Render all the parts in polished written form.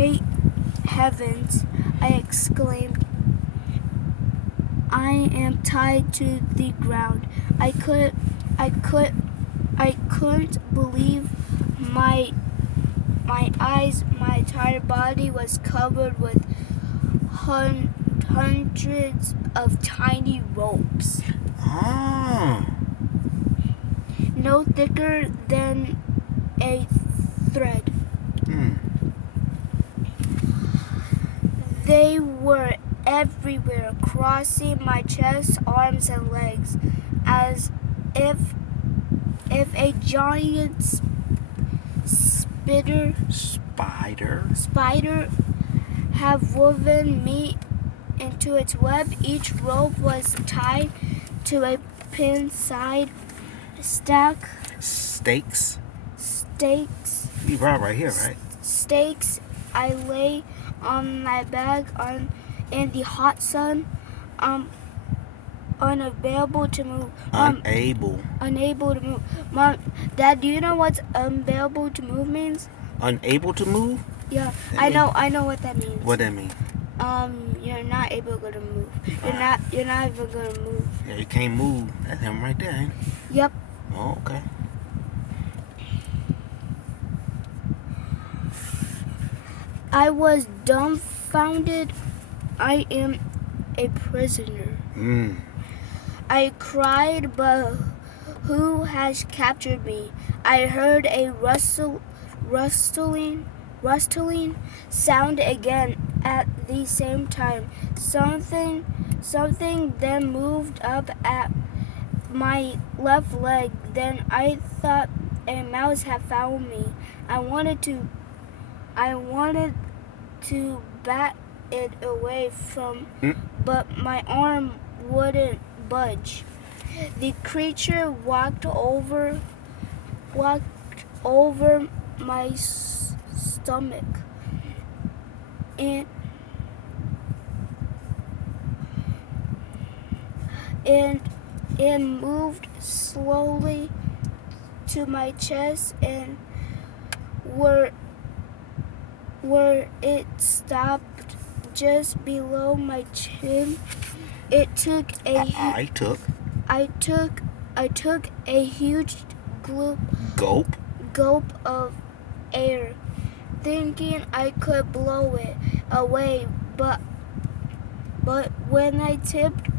great heavens, I exclaimed. I am tied to the ground. I couldn't believe my eyes. My entire body was covered with hundreds of tiny ropes. Oh. No thicker than a thread. They were everywhere, crossing my chest, arms, and legs, as if a giant spider had woven me into its web. Each rope was tied to a pin-side Stakes. You brought right here, right? Stakes. I lay on my back in the hot sun, unavailable to move. Unable to move. Mom, Dad, do you know what unavailable to move means? Unable to move? Yeah, I know what that means. What that mean? You're not able to move. You're not even gonna move. Yeah, you can't move. That's him right there, ain't it? Yep. Oh, okay. I was dumbfounded. I am a prisoner. I cried, but who has captured me? I heard a rustling sound again at the same time. Something then moved up at my left leg. Then I thought a mouse had found me. I wanted to bat it away from, but my arm wouldn't budge. The creature walked over my stomach and moved slowly to my chest, and where it stopped just below my chin. It took I took a huge gulp of air, thinking I could blow it away, but when I tipped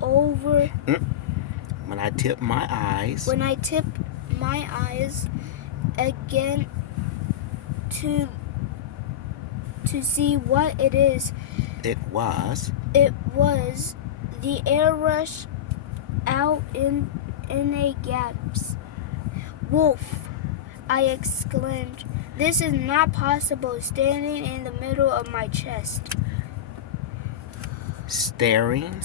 my eyes again to see what it is, it was the air rushed out in a gasp. Wolf, I exclaimed. This is not possible, standing in the middle of my chest. Staring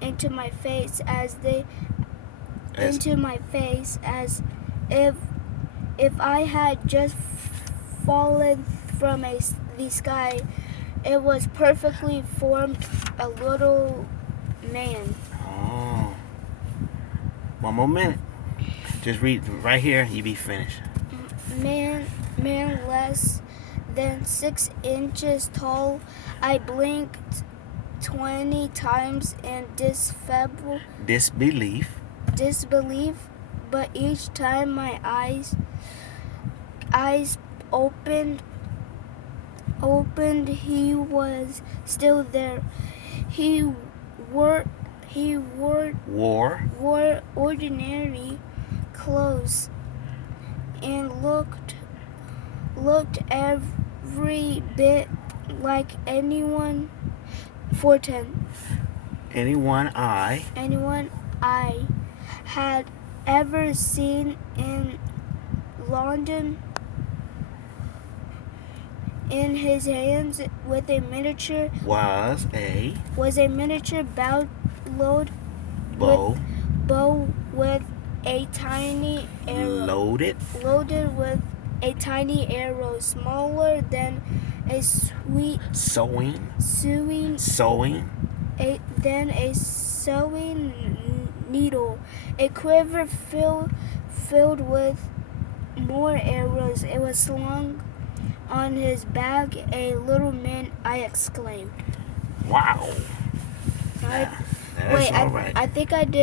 into my face as if I had just fallen from the sky. It was perfectly formed, a little man. Oh. One more minute. Just read right here, you be finished. Man less than 6 inches tall. I blinked 20 times in disbelief, but each time my eyes opened, he was still there. He wore ordinary clothes and looked every bit like anyone I had ever seen in London. In his hands with a miniature was a miniature bow with a tiny arrow. Loaded with a tiny arrow, smaller than a sewing needle. A quiver filled with more arrows. It was slung on his back a little man, I exclaimed. Wow. I, That's wait, all right. I think I did.